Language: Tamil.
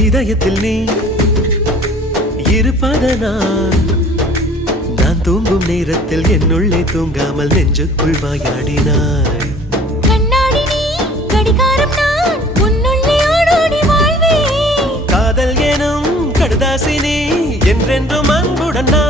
இதயத்தில் நீ இருப்பதனால் நான் தூங்கும் நேரத்தில் என்னுள்ளே தூங்காமல் நெஞ்சுக்குள் வாயாடினாய். கண்ணாடி நீ கடிகாரம் நான் உன்னுள்ளே ஓடோடி வாழ்வேன். காதல் எனும் கடுதாசி நீ என்றென்றும் அன்புடன் நான்